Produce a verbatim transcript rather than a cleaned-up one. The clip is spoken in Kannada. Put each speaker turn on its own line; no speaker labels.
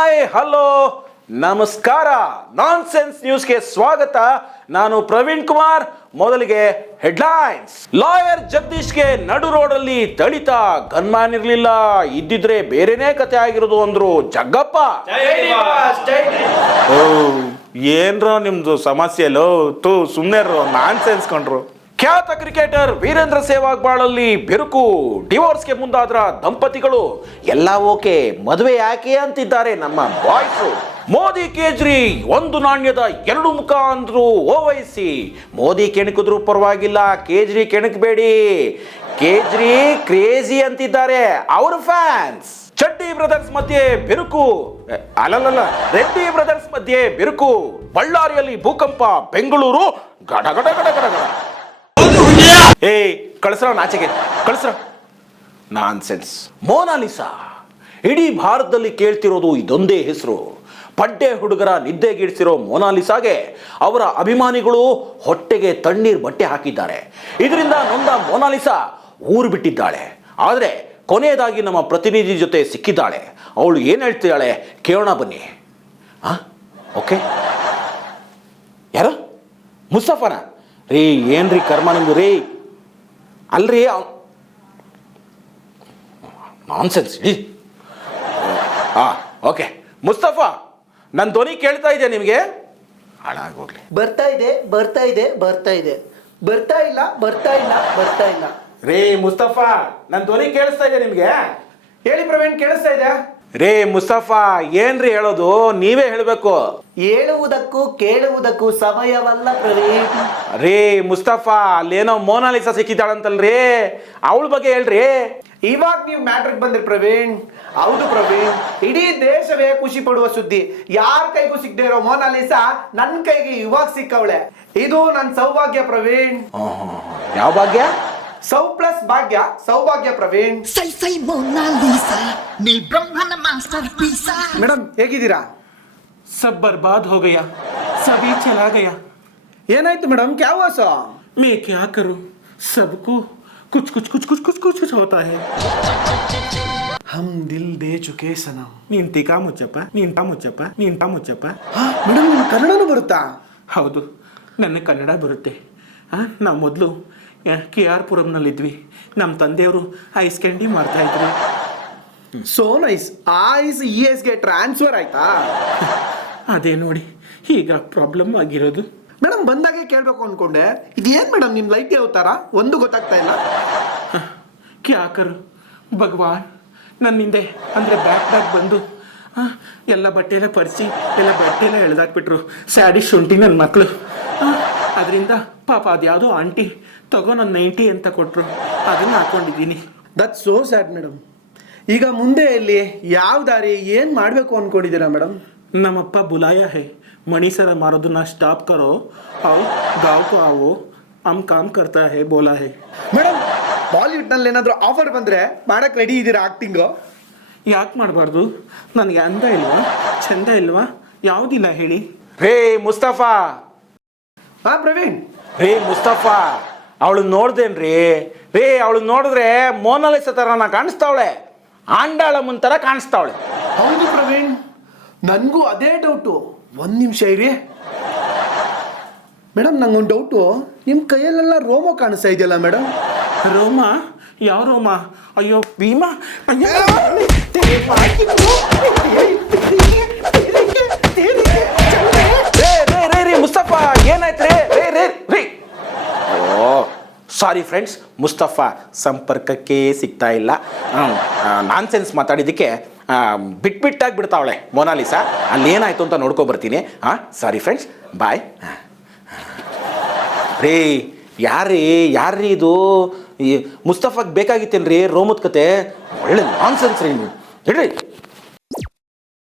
ಹಾಯ್ ಹಲೋ ನಮಸ್ಕಾರ. ನಾನ್ಸೆನ್ಸ್ ನ್ಯೂಸ್ಗೆ ಸ್ವಾಗತ. ನಾನು ಪ್ರವೀಣ್ ಕುಮಾರ್. ಮೊದಲಿಗೆ ಹೆಡ್ಲೈನ್ಸ್. ಲಾಯರ್ ಜಗದೀಶ್ಗೆ ನಡು ರೋಡಲ್ಲಿ ಥಳಿತ, ಗನ್ಮ್ಯಾನ್ ಇರ್ಲಿಲ್ಲ, ಇದ್ದಿದ್ರೆ ಬೇರೆನೇ ಕತೆ ಆಗಿರೋದು ಅಂದ್ರು ಜಗ್ಗಪ್ಪ. ಏನ್ರೋ ನಿಮ್ದು ಸಮಸ್ಯೆಲು ತೂ ಸುಮ್ಮನೆ ನಾನ್ಸೆನ್ಸ್ ಕೊಂಡ್ರು. ಖ್ಯಾತ ಕ್ರಿಕೆಟರ್ ವೀರೇಂದ್ರ ಸೆಹ್ವಾಗ್ ಬಾಳಲ್ಲಿ ಬಿರುಕು, ಡಿವೋರ್ಸ್ಗೆ ಮುಂದಾದ್ರ ದಂಪತಿಗಳು. ಎಲ್ಲ ಓಕೆ, ಮದುವೆ ಯಾಕೆ ಅಂತಿದ್ದಾರೆ ನಮ್ಮ ಬಾಯ್ಸು. ಮೋದಿ ಕೇಜ್ರಿ ಒಂದು ನಾಣ್ಯದ ಎರಡು ಮುಖ ಅಂದ್ರು ಓವೈಸಿ. ಮೋದಿ ಕೆಣಕಿದ್ರು ಪರವಾಗಿಲ್ಲ, ಕೇಜ್ರಿ ಕೆಣಕಬೇಡಿ, ಕೇಜ್ರಿ ಕ್ರೇಜಿ ಅಂತಿದ್ದಾರೆ ಅವ್ರ ಫ್ಯಾನ್ಸ್. ಚಡ್ಡಿ ಬ್ರದರ್ಸ್ ಮಧ್ಯೆ ಬಿರುಕು, ಅಲ್ಲಲ್ಲ ರೆಡ್ಡಿ ಬ್ರದರ್ಸ್ ಮಧ್ಯೆ ಬಿರುಕು. ಬಳ್ಳಾರಿಯಲ್ಲಿ ಭೂಕಂಪ, ಬೆಂಗಳೂರು ಗಡ ಗಡ ಗಡ ಗಡ ಗಡ. ಏ ಕಳಿಸ್ರ ನಾಚೆಗೆ ಕಳಿಸ್ರ. ನಾನ್ಸೆನ್ಸ್. ಮೋನಾಲಿಸಾ ಇಡೀ ಭಾರತದಲ್ಲಿ ಕೇಳ್ತಿರೋದು ಇದೊಂದೇ ಹೆಸರು. ಪಡ್ಡೆ ಹುಡುಗರ ನಿದ್ದೆಗೀಡ್ಸಿರೋ ಮೋನಾಲಿಸಾಗೆ ಅವರ ಅಭಿಮಾನಿಗಳು ಹೊಟ್ಟೆಗೆ ತಣ್ಣೀರ್ ಬಟ್ಟೆ ಹಾಕಿದ್ದಾರೆ. ಇದರಿಂದ ನೊಂದ ಮೋನಾಲಿಸಾ ಊರು ಬಿಟ್ಟಿದ್ದಾಳೆ. ಆದರೆ ಕೊನೆಯದಾಗಿ ನಮ್ಮ ಪ್ರತಿನಿಧಿ ಜೊತೆ ಸಿಕ್ಕಿದ್ದಾಳೆ. ಅವಳು ಏನು ಹೇಳ್ತಿದ್ದಾಳೆ ಕೇಳೋಣ ಬನ್ನಿ. ಆ ಓಕೆ, ಯಾರು ಮುಸ್ತಫಾನ ರೀ? ಏನ್ರಿ ಕರ್ಮ ನಿಮ್ದು ರೀ? ಅಲ್ರಿ ನಾನ್ಸೆನ್ಸ್. ಹಾ ಓಕೆ ಮುಸ್ತಫಾ, ನನ್ನ ಧ್ವನಿ ಕೇಳ್ತಾ ಇದೆ ನಿಮಗೆ? ಹಾಳಾಗೋಗ್ಲಿ.
ಬರ್ತಾ ಇದೆ ಬರ್ತಾ ಇದೆ ಬರ್ತಾ ಇದೆ ಬರ್ತಾ ಇಲ್ಲ ಬರ್ತಾ ಇಲ್ಲ ಬರ್ತಾ ಇಲ್ಲ.
ರೇ ಮುಸ್ತಫಾ, ನನ್ನ ಧ್ವನಿ ಕೇಳಿಸ್ತಾ ಇದೆ ನಿಮಗೆ?
ಹೇಳಿ ಪ್ರವೀಣ್, ಕೇಳಿಸ್ತಾ ಇದೆ.
ರೇ ಮುಸ್ತಫಾ, ಏನ್ರಿ ಹೇಳೋದು? ನೀವೇ ಹೇಳಬೇಕು.
ಹೇಳುವುದಕ್ಕೂ ಕೇಳುವುದಕ್ಕೂ ಸಮಯವಲ್ಲ ಪ್ರವೀಣ್.
ರೇ ಮುಸ್ತಫಾ, ಅಲ್ಲೇನೋ ಮೋನಾಲಿಸಾ ಸಿಕ್ಕಿದ್ದಾಳಂತಲ್ರಿ, ಅವಳ ಬಗ್ಗೆ ಹೇಳ್ರಿ.
ಇವಾಗ ನೀವು ಮ್ಯಾಟ್ರಿಗೆ ಬಂದ್ರಿ ಪ್ರವೀಣ್. ಹೌದು ಪ್ರವೀಣ್, ಇಡೀ ದೇಶವೇ ಖುಷಿ ಪಡುವ ಸುದ್ದಿ. ಯಾರ ಕೈಗೂ ಸಿಗದೆ ಇರೋ ಮೋನಾಲಿಸಾ ನನ್ನ ಕೈಗೆ ಇವಾಗ ಸಿಕ್ಕವಳೆ. ಇದು ನನ್ನ ಸೌಭಾಗ್ಯ ಪ್ರವೀಣ್.
ಯಾವ ಭಾಗ್ಯ?
ಸೌ ಪ್ಲಸ್ ಭಾಗ್ಯ, ಸೌಭಾಗ್ಯ ಪ್ರವೀಣ್.
ಸೈ ಸೈ ಮೋನಾಲಿಸಾ, ನೀ ಬ್ರಹ್ಮನ ಮಾಸ್ಟರ್ ಪೀಸ.
ಮೇಡಮ್ ಹೇಗಿದ್ದೀರಾ?
सब बर्बाद हो गया, सभी चला गया.
ಏನಾಯ್ತು ಮೇಡಮ್? ಕ್ಯಾ ಹುआ ಸೋ?
मैं क्या करूं, सबको कुछ कुछ कुछ कुछ कुछ कुछ कुछ होता है.
ಹಮ್ ದಿಲ್ ದೇ ಚುಕೆ ಸನಂ.
ನಿಂತಿಕಾ ಮುಚ್ಚಪ್ಪ, ನಿಂತ ಮುಚ್ಚಪ್ಪ, ನಿಂತ ಮುಚ್ಚಪ್ಪ.
ಮೇಡಮ್ ನಿಮ್ಗೆ ಕನ್ನಡನೂ ಬರುತ್ತಾ?
ಹೌದು, ನನಗೆ ಕನ್ನಡ ಬರುತ್ತೆ. ಹಾಂ, ನಾವು ಮೊದಲು ಕೆ ಆರ್ ಪುರಂನಲ್ಲಿದ್ವಿ. ನಮ್ಮ ತಂದೆಯವರು ಐಸ್ ಕ್ಯಾಂಡಿ ಮಾಡ್ತಾಯಿದ್ರು.
So nice. ಆ ಐಸ್ ಈ ಐಸ್ಗೆ ಟ್ರಾನ್ಸ್ಫರ್ ಆಯ್ತಾ?
ಅದೇ ನೋಡಿ ಈಗ ಪ್ರಾಬ್ಲಮ್ ಆಗಿರೋದು.
ಮೇಡಮ್ ಬಂದಾಗೆ ಕೇಳಬೇಕು ಅಂದ್ಕೊಂಡೆ, ಇದೇನು ಮೇಡಮ್ ನಿಮ್ಮ ಲೈಟ್ ಯಾವ ಥರ ಒಂದು ಗೊತ್ತಾಗ್ತಾ ಇಲ್ಲ.
ಕ್ಯಾ ಕರು ಭಗವಾನ್, ನನ್ನ ಹಿಂದೆ ಅಂದರೆ ಬ್ಯಾಕ್ ಬ್ಯಾಕ್ ಬಂದು ಎಲ್ಲ ಬಟ್ಟೆ ಎಲ್ಲ ಪರಿಸಿ ಎಲ್ಲ ಬಟ್ಟೆ ಎಲ್ಲ ಎಳೆದಾಕ್ಬಿಟ್ರು. ಸ್ಯಾಡಿ ಶುಂಠಿ ನನ್ನ ಮಕ್ಕಳು. ಅದರಿಂದ ಪಾಪ ಅದ್ಯಾವುದೋ ಆಂಟಿ ತಗೋ ನನ್ನ ನೈಂಟಿ ಅಂತ ಕೊಟ್ಟರು, ಅದನ್ನು ಹಾಕ್ಕೊಂಡಿದ್ದೀನಿ.
That so sad madam. ಈಗ ಮುಂದೆ ಎಲ್ಲಿ, ಯಾವ ದಾರಿ, ಏನು ಮಾಡಬೇಕು ಅಂದ್ಕೊಂಡಿದ್ದೀರಾ ಮೇಡಮ್?
ನಮ್ಮಪ್ಪ ಬುಲಾಯ ಹೇ, ಮಣಿಸರ ಮಾರೋದನ್ನ ಸ್ಟಾಪ್ ಕರೋ, ಅವು ಗಾವ್ ಕೋ ಆವೋ, ಹಮ್ ಕಾಮ್ ಕರ್ತಾ ಹೇ ಬೋಲಾ ಹೇ.
ಮೇಡಮ್ ಬಾಲಿವುಡ್ನಲ್ಲಿ ಏನಾದರೂ ಆಫರ್ ಬಂದರೆ ಮಾಡಕ್ಕೆ ರೆಡಿ ಇದ್ದೀರಾ ಆ್ಯಕ್ಟಿಂಗು?
ಯಾಕೆ ಮಾಡಬಾರ್ದು? ನನಗೆ ಅಂದ ಇಲ್ವಾ, ಚಂದ ಇಲ್ವಾ, ಯಾವುದಿಲ್ಲ ಹೇಳಿ. ರೇ ಮುಸ್ತಫಾ.
ಹಾಂ ಪ್ರವೀಣ್.
ರೇ ಮುಸ್ತಫಾ, ಅವಳು ನೋಡ್ದೇನ್ರಿ? ರೇ ಅವಳು ನೋಡಿದ್ರೆ ಮೋನಾಲಿಸಾ ಥರನ ಕಾಣಿಸ್ತಾವಳೆ, ಆಂಡಾಳಮ್ಮನ ಥರ ಕಾಣಿಸ್ತಾವಳೆ.
ಹೌದು ಪ್ರವೀಣ್, ನನಗೂ ಅದೇ ಡೌಟು. ಒಂದು ನಿಮಿಷ ಇರಿ ಮೇಡಮ್, ನಂಗೊಂದು ಡೌಟು. ನಿಮ್ಮ ಕೈಯಲ್ಲೆಲ್ಲ ರೋಮ ಕಾಣಿಸ್ತಾ ಇದೆಯಲ್ಲ ಮೇಡಮ್?
ರೋಮ? ಯಾವ ರೋಮ? ಅಯ್ಯೋ ಭೀಮಾ. ರೇ ಮುಸ್ತಫಾ, ಏನಾಯ್ತು ರೇ? ರೇ ರೇ ರೇ ಓ ಸಾರಿ ಫ್ರೆಂಡ್ಸ್, ಮುಸ್ತಫಾ ಸಂಪರ್ಕಕ್ಕೆ ಸಿಗ್ತಾ ಇಲ್ಲ. ನಾನ್ಸೆನ್ಸ್ ಮಾತಾಡಿದ್ದಕ್ಕೆ ಬಿಟ್ಬಿಟ್ಟಾಗಿ ಬಿಡ್ತಾವಳೆ ಮೋನಾಲಿಸಾ. ಅಲ್ಲಿ ಏನಾಯ್ತು ಅಂತ ನೋಡ್ಕೊ ಬರ್ತೀನಿ. ಹಾಂ ಸಾರಿ ಫ್ರೆಂಡ್ಸ್, ಬಾಯ್. ರೇ ಯಾರ್ರೀ ಯಾರ್ರೀ ಇದು? ಈ ಮುಸ್ತಫಾಗೆ ಬೇಕಾಗಿತ್ತೇನ್ರಿ ರೋಮದ ಕತೆ? ಒಳ್ಳೆ ನಾನ್ಸೆನ್ಸ್ ರೀ ನೀವು. ಹೇಳ್ರಿ